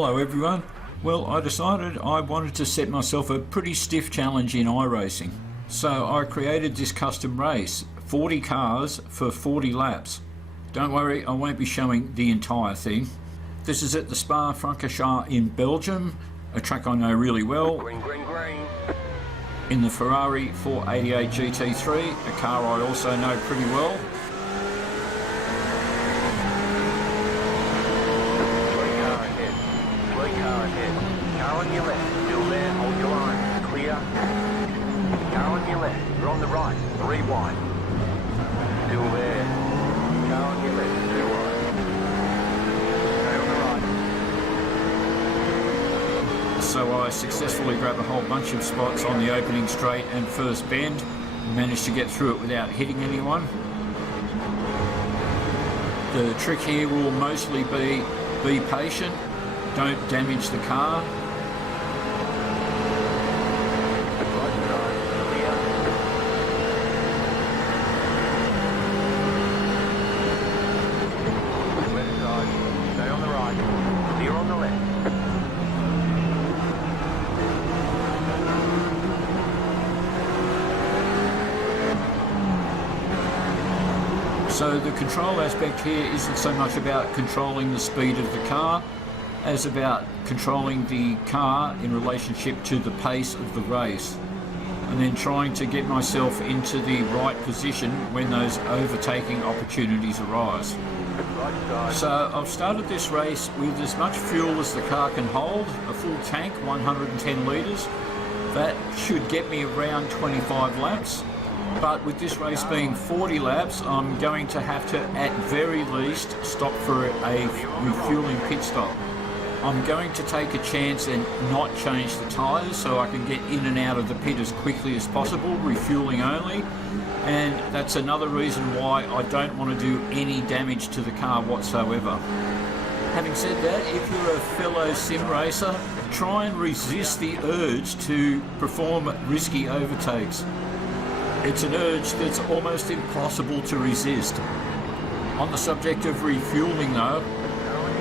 Hello everyone. Well, I decided I wanted to set myself a pretty stiff challenge in iRacing. So I created this custom race, 40 cars for 40 laps. Don't worry, I won't be showing the entire thing. This is at the Spa-Francorchamps in Belgium, a track I know really well. Green, green, green. In the Ferrari 488 GT3, a car I also know pretty well. Car on your left, still there, hold your line, clear. Car on your left, you're on the right, 3 wide. Still there. Car on your left, 2 wide. Stay on the right. So I successfully grabbed a whole bunch of spots on the opening straight and first bend, and managed to get through it without hitting anyone. The trick here will mostly be patient, don't damage the car. Stay on the right, clear on the left. So the control aspect here isn't so much about controlling the speed of the car as about controlling the car in relationship to the pace of the race, and then trying to get myself into the right position when those overtaking opportunities arise. So I've started this race with as much fuel as the car can hold, a full tank, 110 litres. That should get me around 25 laps. But with this race being 40 laps, I'm going to have to, at very least, stop for a refueling pit stop. I'm going to take a chance and not change the tyres so I can get in and out of the pit as quickly as possible, refueling only. And that's another reason why I don't want to do any damage to the car whatsoever. Having said that, if you're a fellow sim racer, try and resist the urge to perform risky overtakes. It's an urge that's almost impossible to resist. On the subject of refueling though,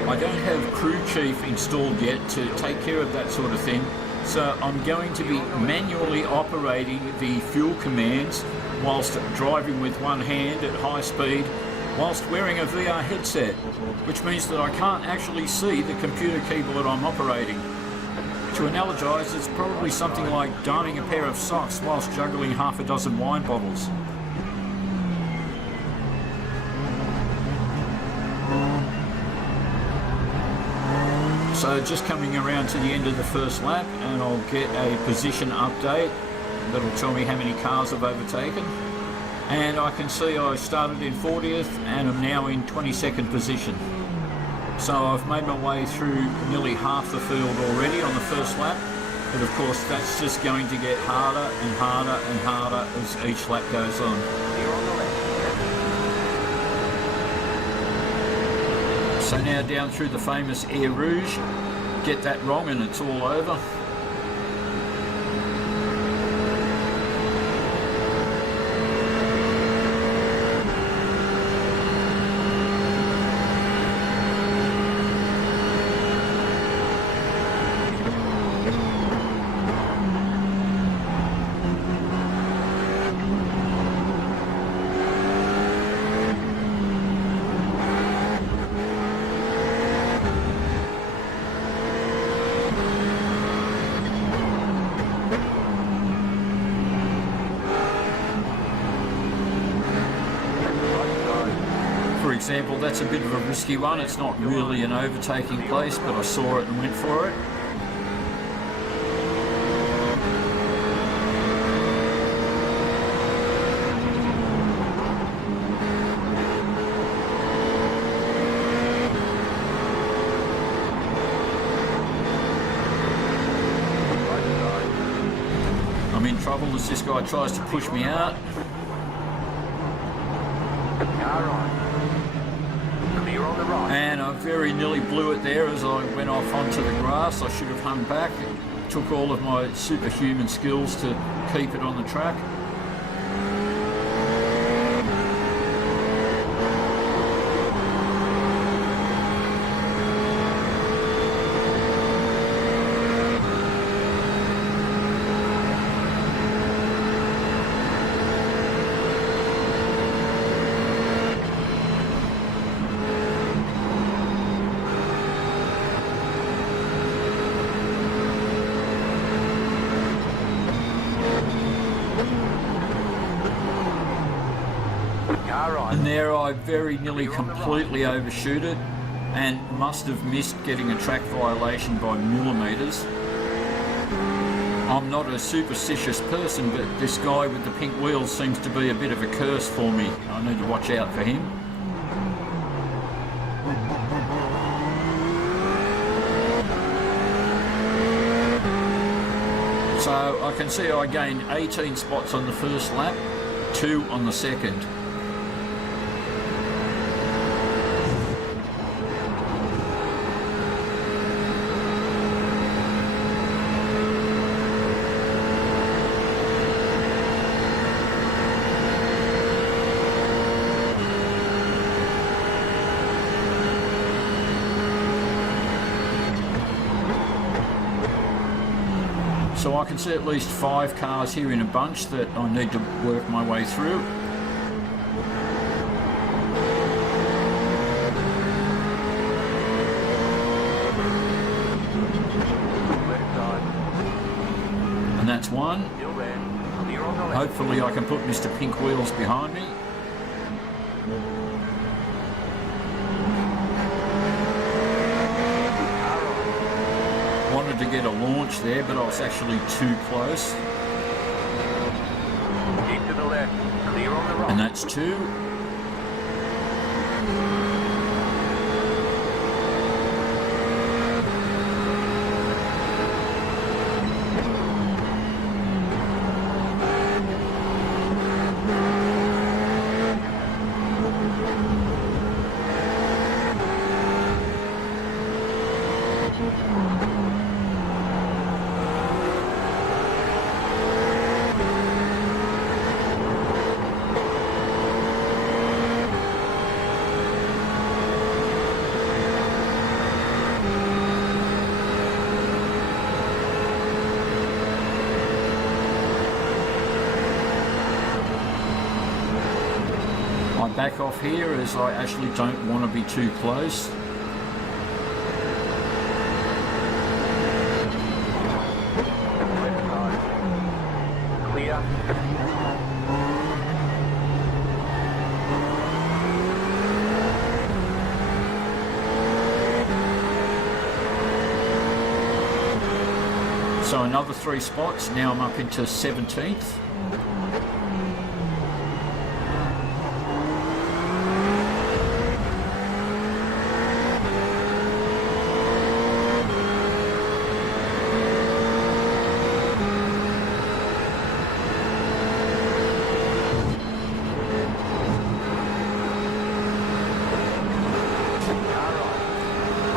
I don't have Crew Chief installed yet to take care of that sort of thing, so I'm going to be manually operating the fuel commands whilst driving with one hand at high speed, whilst wearing a VR headset, which means that I can't actually see the computer keyboard I'm operating. To analogise, it's probably something like darning a pair of socks whilst juggling half a dozen wine bottles. So just coming around to the end of the first lap, and I'll get a position update that'll tell me how many cars I've overtaken. And I can see I started in 40th and I'm now in 22nd position. So I've made my way through nearly half the field already on the first lap, but of course that's just going to get harder and harder and harder as each lap goes on. So now down through the famous Air Rouge, get that wrong and it's all over. For example, that's a bit of a risky one. It's not really an overtaking place, but I saw it and went for it. I'm in trouble as this guy tries to push me out. And I very nearly blew it there as I went off onto the grass. I should have hung back. It took all of my superhuman skills to keep it on the track. right. And there I very nearly completely overshoot it and must have missed getting a track violation by millimetres. I'm not a superstitious person, but this guy with the pink wheels seems to be a bit of a curse for me. I need to watch out for him. So I can see I gained 18 spots on the first lap, 2 on the second. So I can see at least 5 cars here in a bunch that I need to work my way through. And that's one. Hopefully I can put Mr. Pink Wheels behind me. Wanted to get a launch there, but I was actually too close. Keep to the left, clear on the right. And that's 2. I back off here as I actually don't want to be too close. Left side. Clear. So another 3 spots, now I'm up into 17th.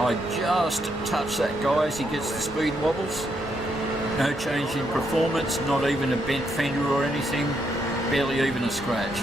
I just touch that guy as he gets the speed wobbles. No change in performance, not even a bent fender or anything, barely even a scratch.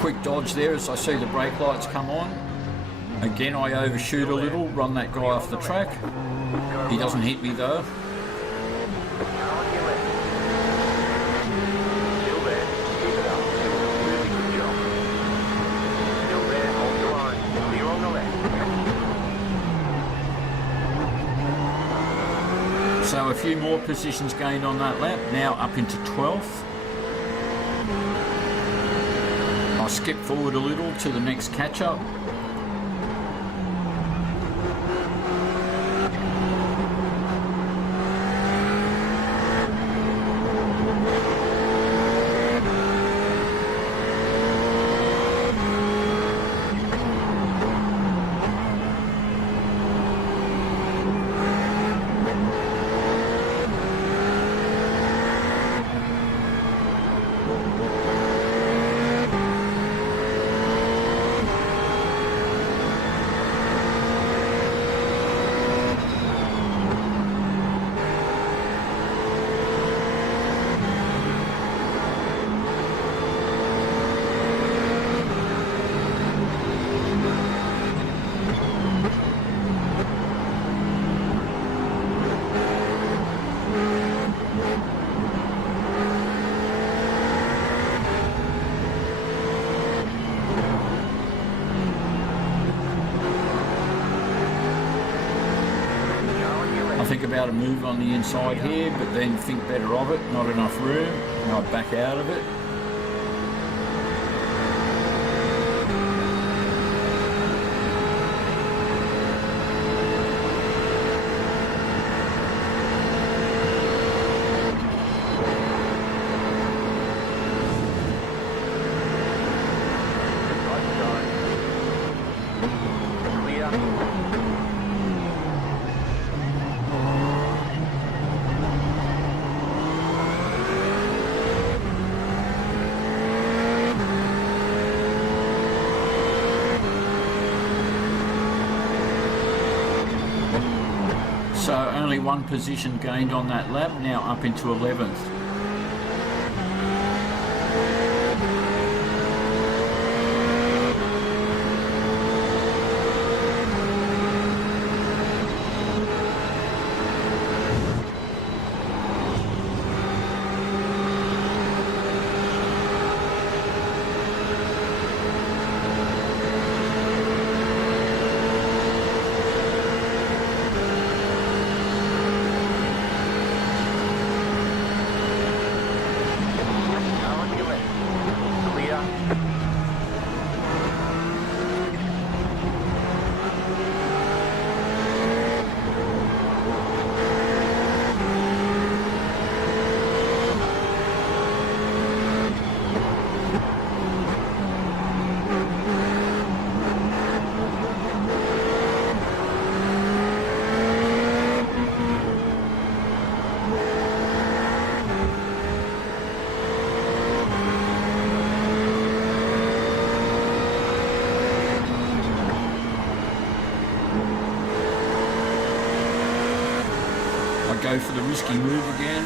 Quick dodge there as I see the brake lights come on. Again I overshoot a little, run that guy off the track. He doesn't hit me though. few more positions gained on that lap, now up into 12th. I'll skip forward a little to the next catch-up. Think about a move on the inside here, but then think better of it. Not enough room, and I back out of it. So only one position gained on that lap, now up into 11th. Go for the risky move again.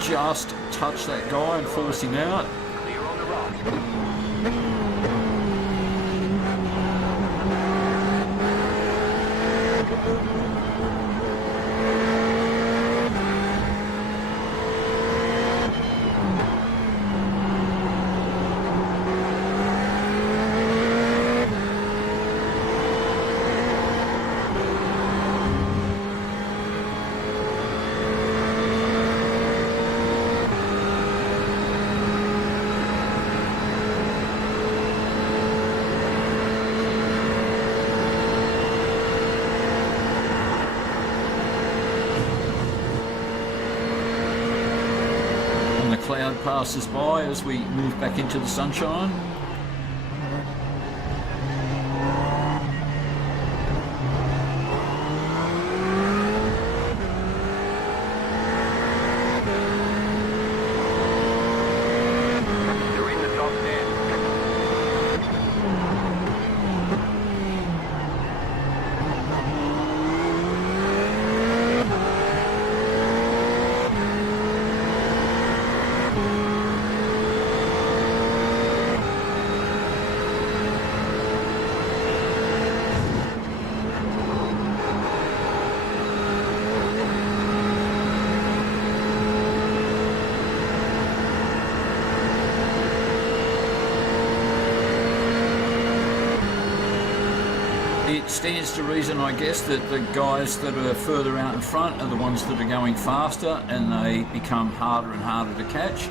Just touch that guy and force him out. Clear on the right. Cloud passes by as we move back into the sunshine. You're in the top 10. it stands to reason, I guess, that the guys that are further out in front are the ones that are going faster, and they become harder and harder to catch.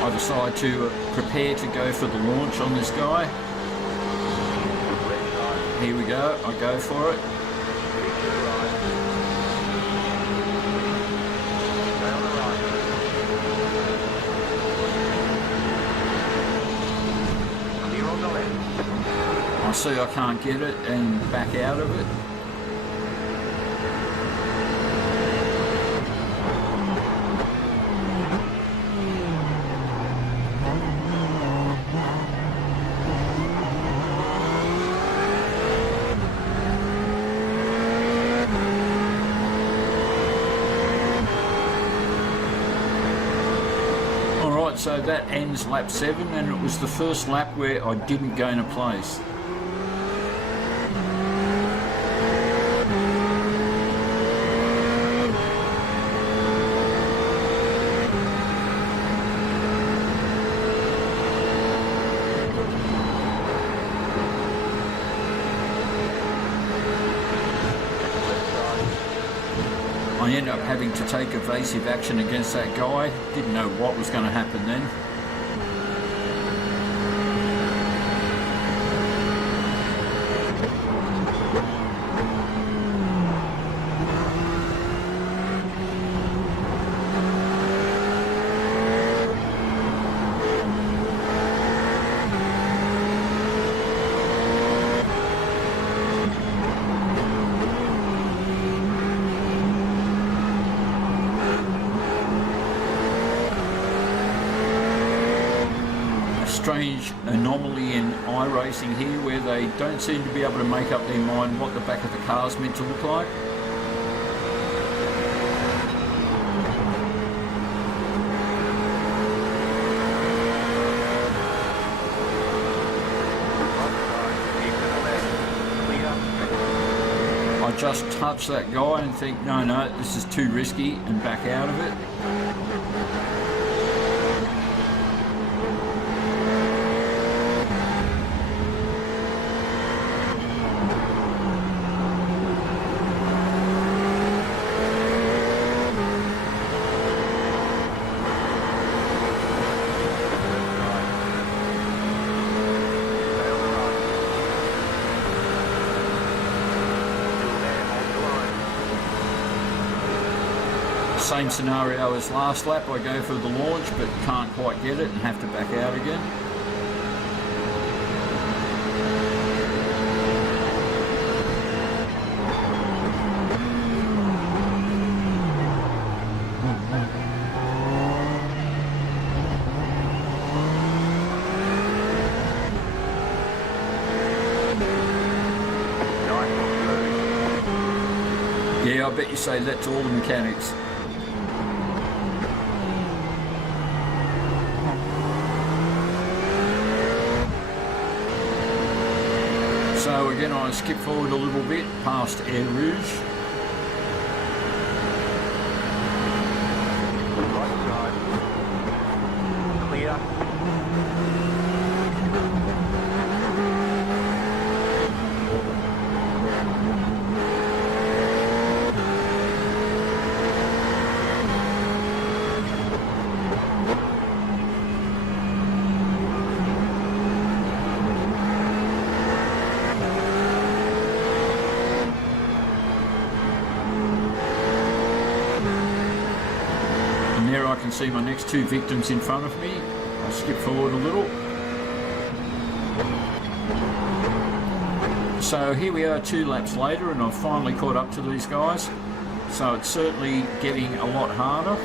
I decide to prepare to go for the launch on this guy. Here we go, I go for it. I see I can't get it and back out of it. So that ends lap 7, and it was the first lap where I didn't gain a place. I ended up having to take evasive action against that guy. Didn't know what was going to happen then. Strange anomaly in iRacing here where they don't seem to be able to make up their mind what the back of the car is meant to look like. I just touch that guy and think, no, this is too risky, and back out of it. Same scenario as last lap, I go for the launch but can't quite get it and have to back out again. Yeah, I bet you say that to all the mechanics. So again, I skip forward a little bit past Air Rouge. Right side. Clear. see my next two victims in front of me. I'll skip forward a little. So here we are 2 laps later, and I've finally caught up to these guys. So it's certainly getting a lot harder.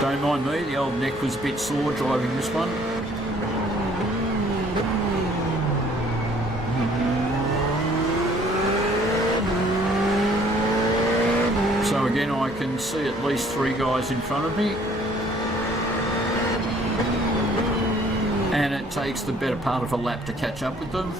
Don't mind me, the old neck was a bit sore driving this one. So again, I can see at least 3 guys in front of me. And it takes the better part of a lap to catch up with them.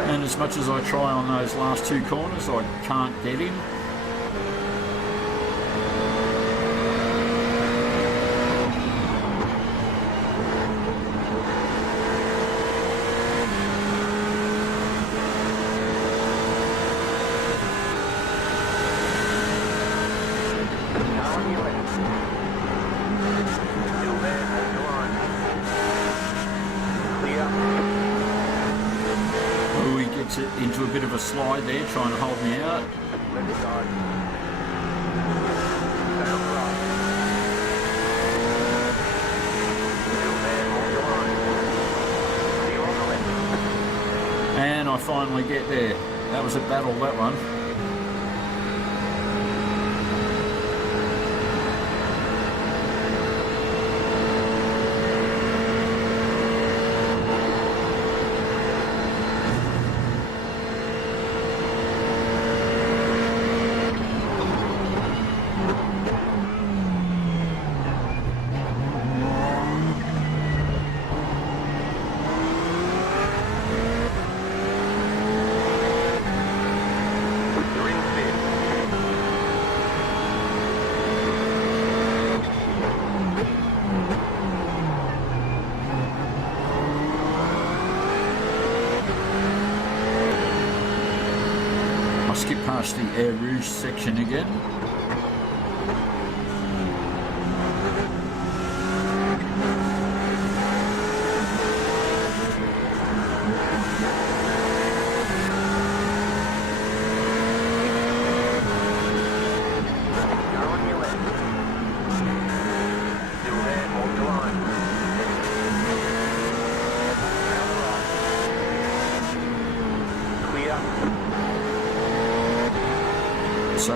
And as much as I try on those last 2 corners, I can't get him. Into a bit of a slide there, trying to hold me out. And I finally get there. That was a battle, that one. Skip past the Air Rouge section again.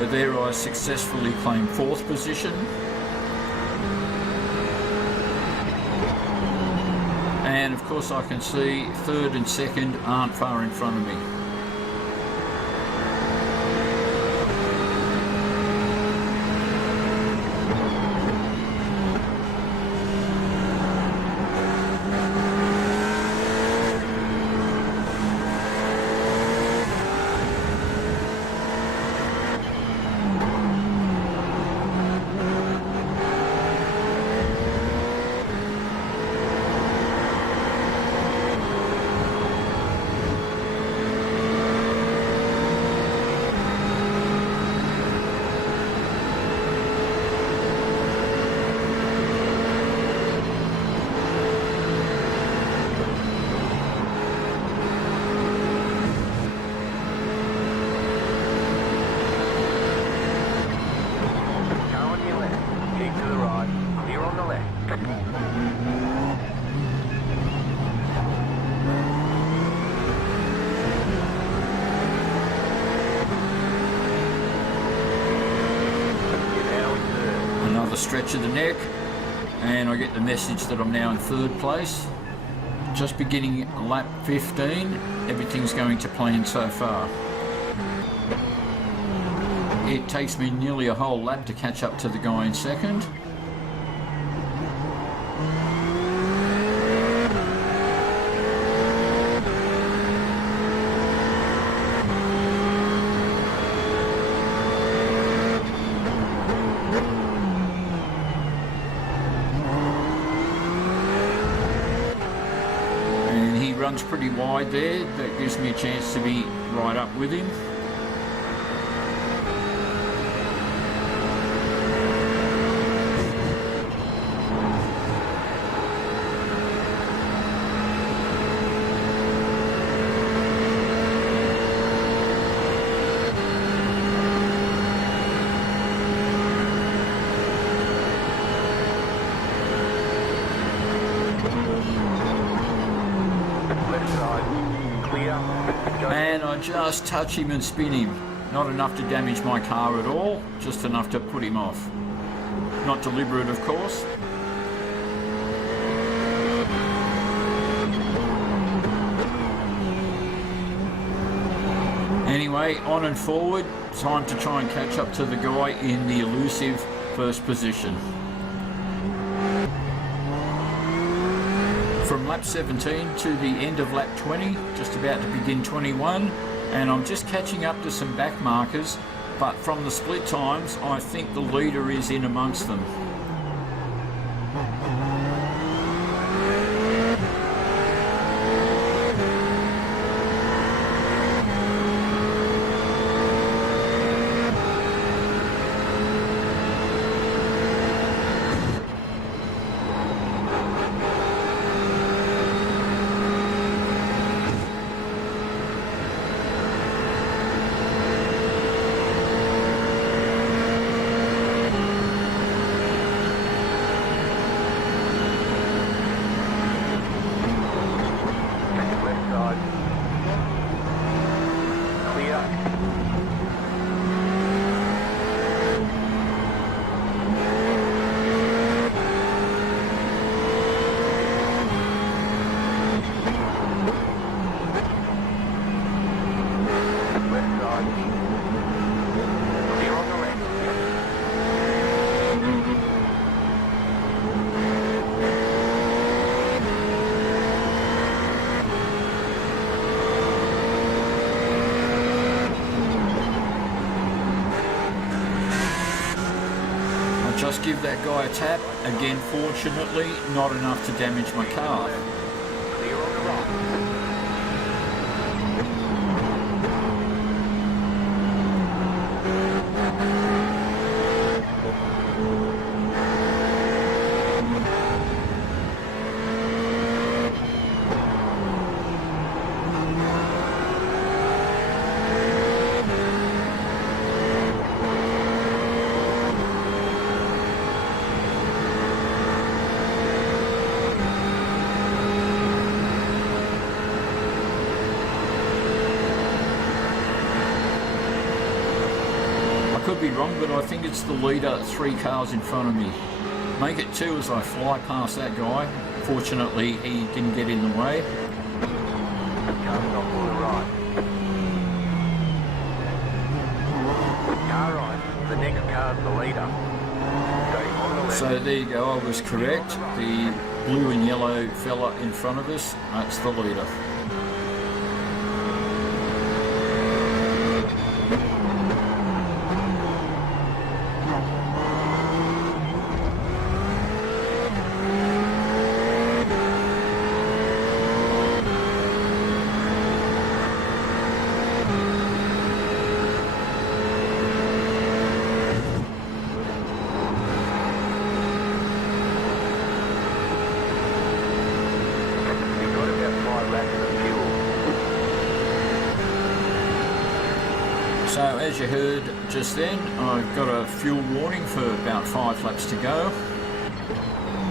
So there I successfully claimed 4th position. And of course I can see 3rd and 2nd aren't far in front of me. Stretch of the neck, and I get the message that I'm now in 3rd place. Just beginning lap 15, everything's going to plan so far. It takes me nearly a whole lap to catch up to the guy in 2nd. Runs pretty wide there. That gives me a chance to be right up with him. And I just touch him and spin him. Not enough to damage my car at all, just enough to put him off. Not deliberate, of course. Anyway, on and forward, time to try and catch up to the guy in the elusive 1st position. From lap 17 to the end of lap 20, just about to begin 21, and I'm just catching up to some back markers, but from the split times I think the leader is in amongst them. Just give that guy a tap. Again, fortunately, not enough to damage my car. Clear on the right. one, but I think it's the leader 3 cars in front of me. Make it 2 as I fly past that guy. Fortunately, he didn't get in the way. Car's off on the right. Car right. The next car's the leader. Stay on the left. So there you go, I was correct. The blue and yellow fella in front of us, that's the leader. You've got about 5 laps of fuel. So as you heard just then, I've got a fuel warning for about 5 laps to go.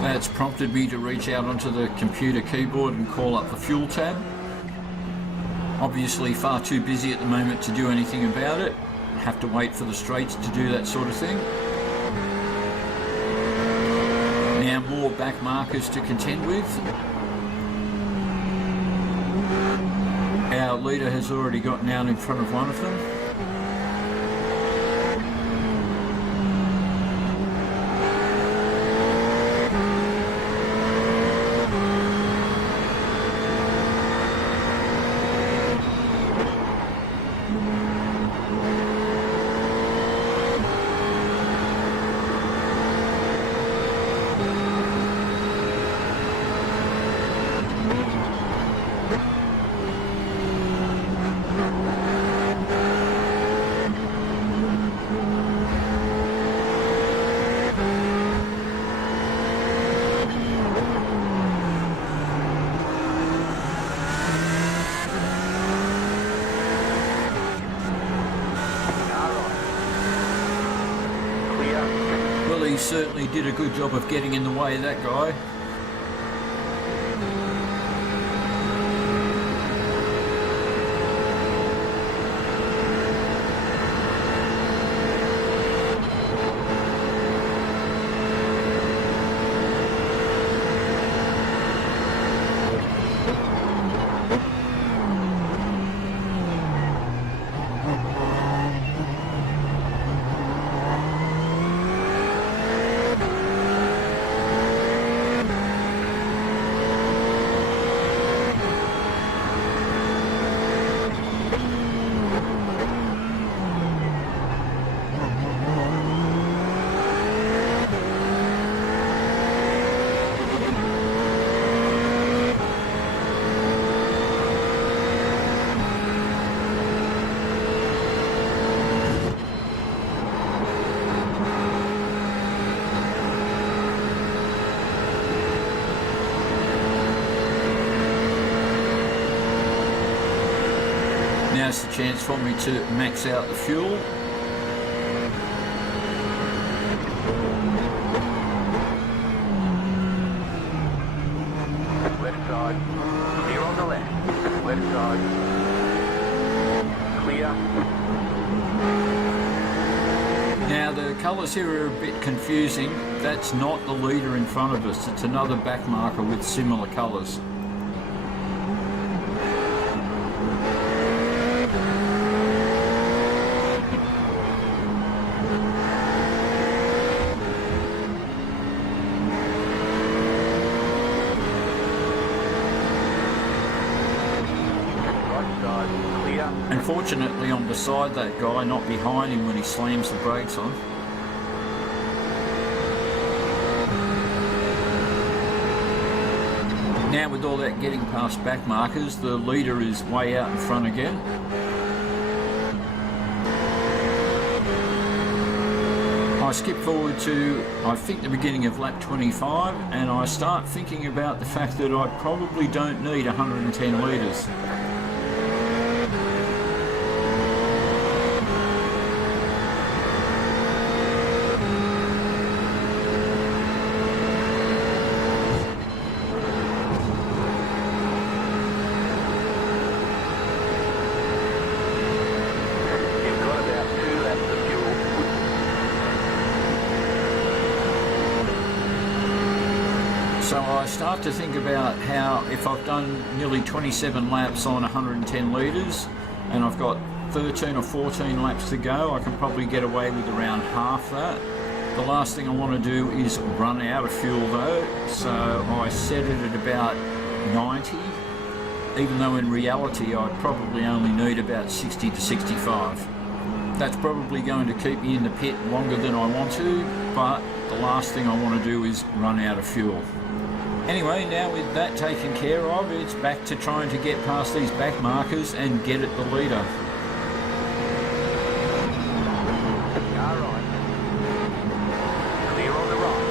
That's prompted me to reach out onto the computer keyboard and call up the fuel tab. Obviously far too busy at the moment to do anything about it. Have to wait for the straights to do that sort of thing. Now more back markers to contend with. Our leader has already gotten out in front of one of them. Well, he certainly did a good job of getting in the way of that guy. Now's the chance for me to max out the fuel. Left side. Clear on the left. Left side. Clear. Now the colours here are a bit confusing. That's not the leader in front of us, it's another back marker with similar colours. Right side. Clear. Unfortunately, I'm beside that guy, not behind him when he slams the brakes on. Now with all that getting past back markers, the leader is way out in front again. I skip forward to, I think, the beginning of lap 25, and I start thinking about the fact that I probably don't need 110 litres. You've got about 2 laps of fuel. So I start to think about how if I've done nearly 27 laps on 110 litres and I've got 13 or 14 laps to go, I can probably get away with around half that. The last thing I want to do is run out of fuel though, so I set it at about 90, even though in reality I probably only need about 60 to 65. That's probably going to keep me in the pit longer than I want to, but the last thing I want to do is run out of fuel. Anyway, now with that taken care of, it's back to trying to get past these back markers and get at the leader. Car right. Clear on the right.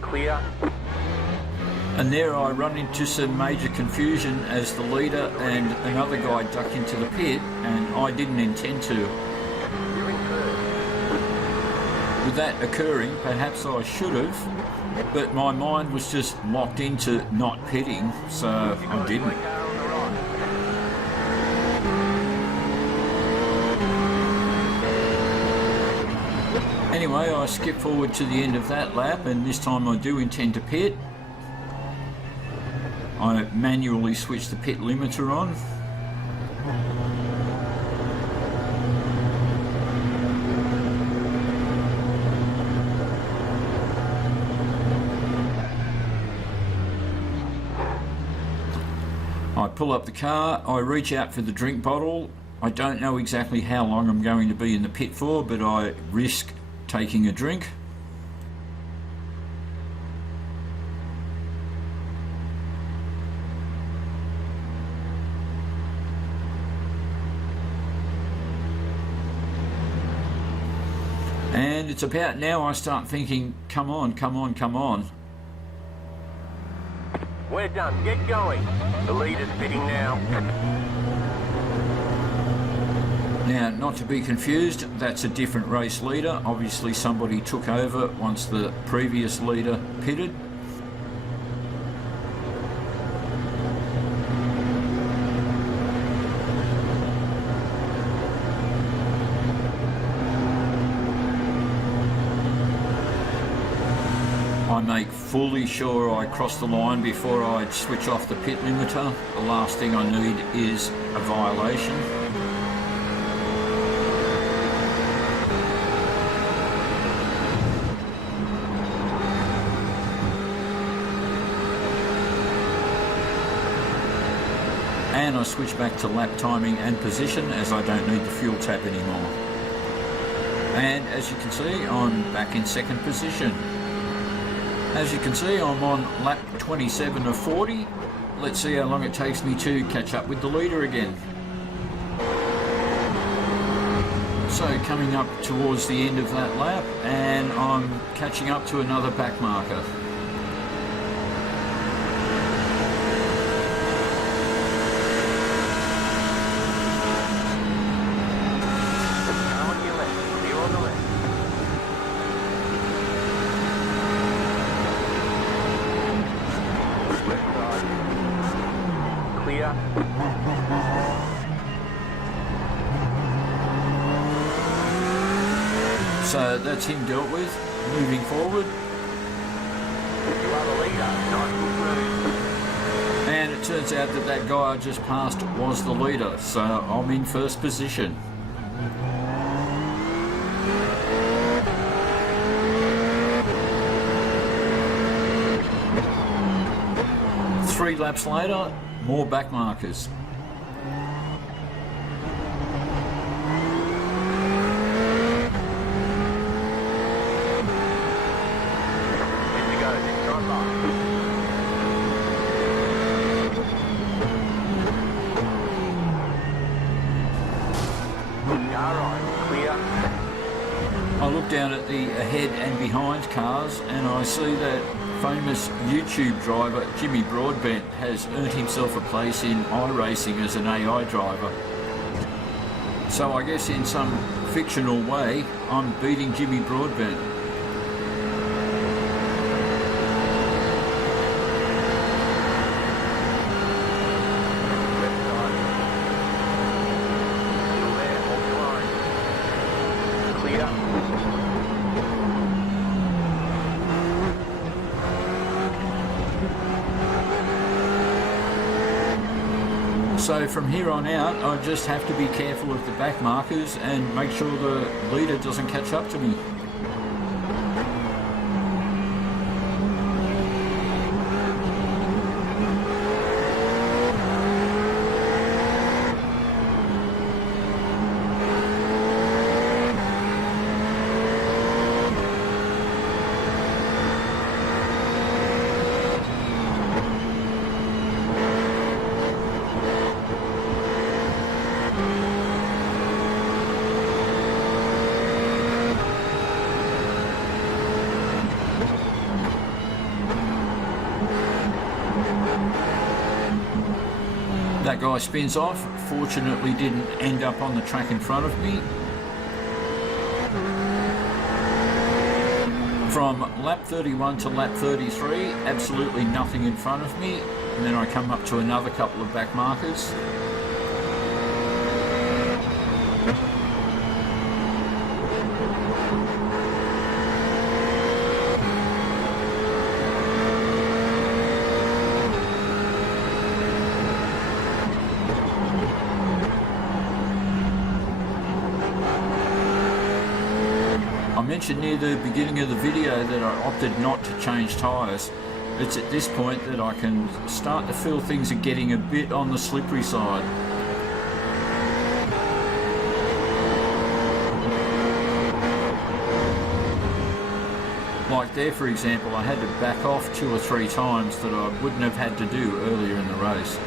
Clear. And there I run into some major confusion as the leader and another guy duck into the pit, and I didn't intend to. With that occurring, perhaps I should have, but my mind was just locked into not pitting, so I didn't. Anyway, I skip forward to the end of that lap, and this time I do intend to pit. I manually switch the pit limiter on. I pull up the car, I reach out for the drink bottle. I don't know exactly how long I'm going to be in the pit for, but I risk taking a drink. And it's about now I start thinking, come on, come on, come on. We're done. Get going. The leader's pitting now. Now, not to be confused, that's a different race leader. Obviously somebody took over once the previous leader pitted. I make fully sure I cross the line before I switch off the pit limiter. The last thing I need is a violation. And I switch back to lap timing and position as I don't need the fuel tap anymore. And as you can see, I'm back in second position. As you can see, I'm on lap 27 of 40. Let's see how long it takes me to catch up with the leader again. So coming up towards the end of that lap, and I'm catching up to another back marker. So that's him dealt with. Moving forward. You are the leader. Nice move. And it turns out that that guy I just passed was the leader, so I'm in first position. Three laps later, more back markers. In you go, next time right. Car right, clear. I look down at the ahead and behind cars and I see that famous YouTube driver Jimmy Broadbent has earned himself a place in iRacing as an AI driver. So I guess in some fictional way I'm beating Jimmy Broadbent. Left side. Still there, hold your line. Clear. So from here on out I just have to be careful of the back markers and make sure the leader doesn't catch up to me. That guy spins off, fortunately didn't end up on the track in front of me. From lap 31 to lap 33, absolutely nothing in front of me, and then I come up to another couple of back markers. I mentioned near the beginning of the video that I opted not to change tyres. It's at this point that I can start to feel things are getting a bit on the slippery side. Like there, for example, I had to back off 2 or 3 times that I wouldn't have had to do earlier in the race.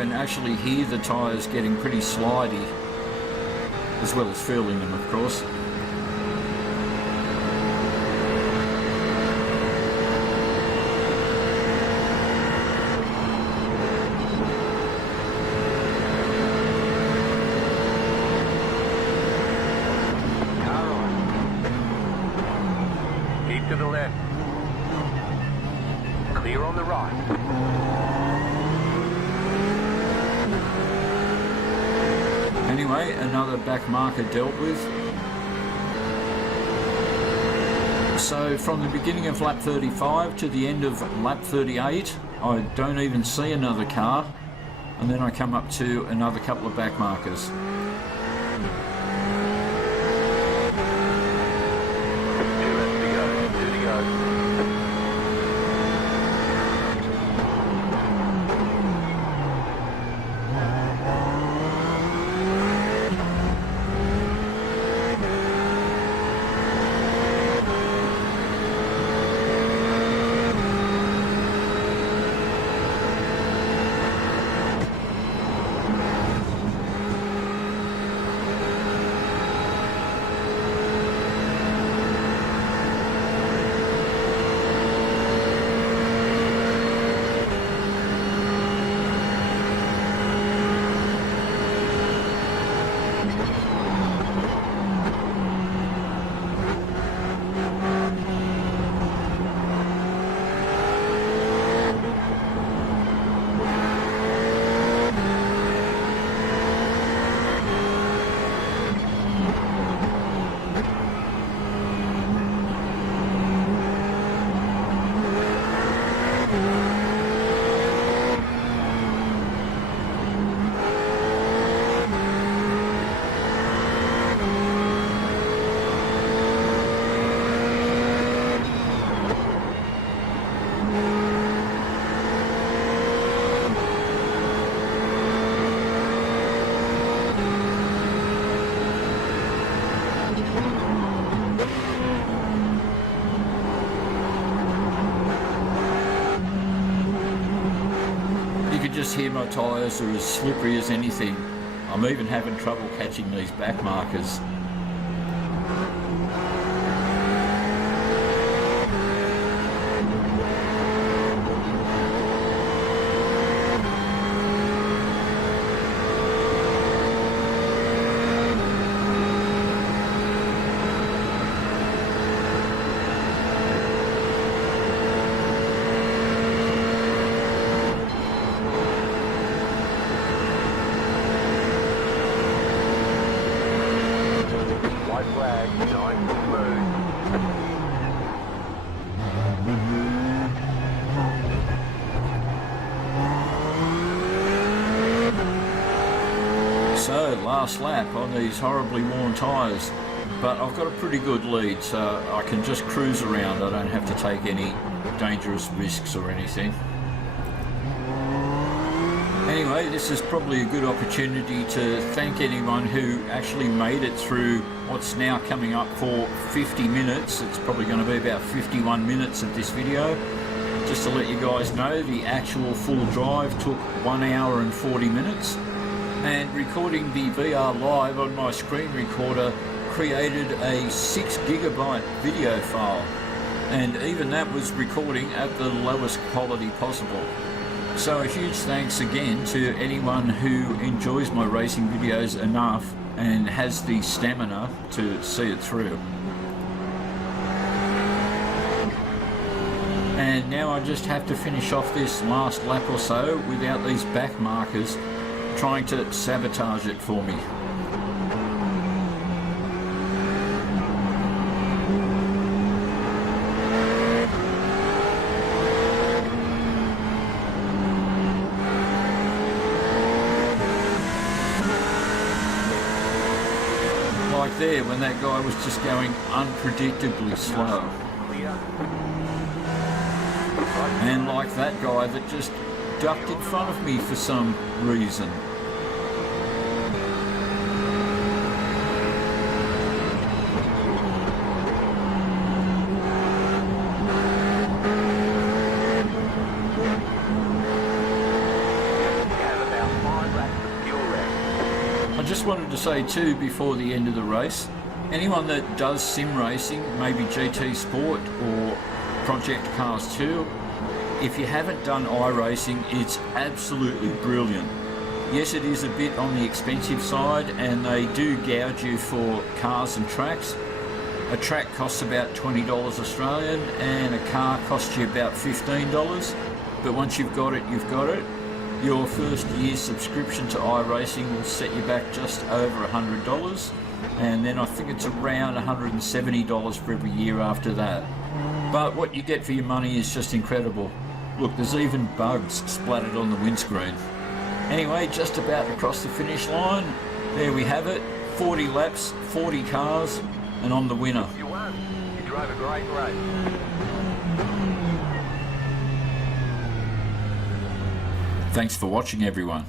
can actually hear the tyres getting pretty slidey, as well as feeling them, of course. To the left. Clear on the right. Anyway, another back marker dealt with. So from the beginning of lap 35 to the end of lap 38, I don't even see another car, and then I come up to another couple of back markers. Just hear my tyres are as slippery as anything. I'm even having trouble catching these back markers. So, last lap on these horribly worn tyres, but I've got a pretty good lead, so I can just cruise around. I don't have to take any dangerous risks or anything. Anyway, this is probably a good opportunity to thank anyone who actually made it through what's now coming up for 50 minutes. It's probably going to be about 51 minutes of this video. Just to let you guys know, the actual full drive took 1 hour and 40 minutes. And recording the VR live on my screen recorder created a 6 gigabyte video file. And even that was recording at the lowest quality possible. So a huge thanks again to anyone who enjoys my racing videos enough and has the stamina to see it through. And now I just have to finish off this last lap or so without these back markers trying to sabotage it for me. Like there, when that guy was just going unpredictably slow. And like that guy that just ducked in front of me for some reason. say too, before the end of the race, anyone that does sim racing, maybe GT Sport or Project Cars 2, if you haven't done iRacing, it's absolutely brilliant. Yes, it is a bit on the expensive side, and they do gouge you for cars and tracks. A track costs about $20 Australian, and a car costs you about $15. But once you've got it, you've got it. Your first year's subscription to iRacing will set you back just over $100, and then I think it's around $170 for every year after that. But what you get for your money is just incredible. Look, there's even bugs splattered on the windscreen. Anyway, just about to cross the finish line. There we have it. 40 laps, 40 cars, and I'm the winner. You won. You drove a great race. Thanks for watching, everyone.